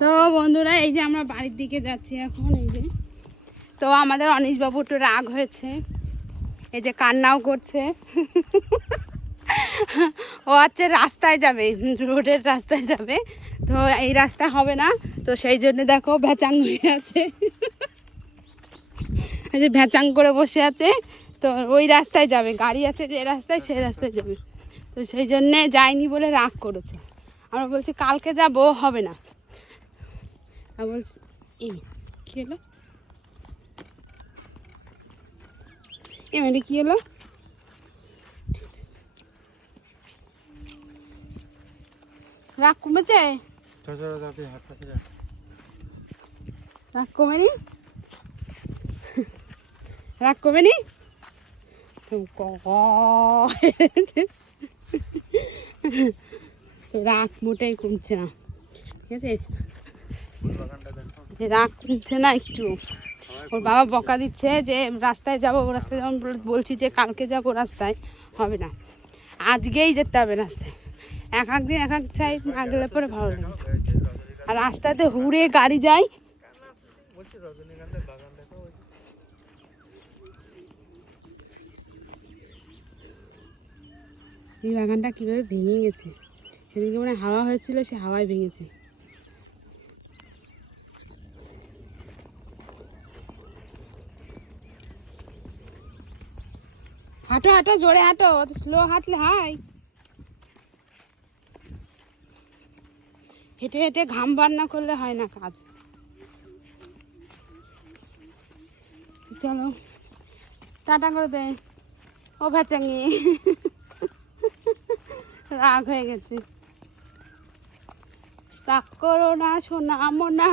তো বন্ধুরা এই যে আমরা বাড়ির দিকে যাচ্ছি এখন। এই যে তো আমাদের অনিশবাবু একটু রাগ হয়েছে, এই যে কান্নাও করছে। ও হচ্ছে রাস্তায় যাবে, রোডের রাস্তায় যাবে, তো এই রাস্তা হবে না, তো সেই জন্য দেখো ভ্যাচাং হয়ে আছে। এই যে ভ্যাচাং করে বসে আছে, তো ওই রাস্তায় যাবে, গাড়ি আছে যে রাস্তায় সেই রাস্তায় যাবে, তো সেই জন্যে যায়নি বলে রাগ করেছে। আমরা বলছি কালকে যাবো, হবে না। বলছি কী হলো, এমনি কী হলো, রাগ কমেছে, রাগ কমেনি, রাগ কমেনি, তো রাগ মোটেই কমছে না, ঠিক আছে, রাগ কমছে না একটু। ওর বাবা বকা দিচ্ছে যে রাস্তায় যাবো, ও রাস্তায় যেমন বলছি যে কালকে যাবো, রাস্তায় হবে না, আজকেই যেতে হবে রাস্তায়। এক এক দিন এক এক সাইড না গেলে পরে ভালো লাগে। আর রাস্তাতে হুড়ে গাড়ি যায়, এই বাগানটা কীভাবে ভেঙে গেছে, সেদিনকে মানে হাওয়া হয়েছিল, সে হাওয়ায় ভেঙেছে। হাঁটো হাঁটো, জোরে হাঁটো, স্লো হাঁটলে হয়। হেঁটে হেঁটে ঘাম বার না করলে হয় না কাজ। চলো টাটা করে দে, ও ভেচাঙি রাগ হয়ে গেছে। রাগ করো না সোনা মোনা।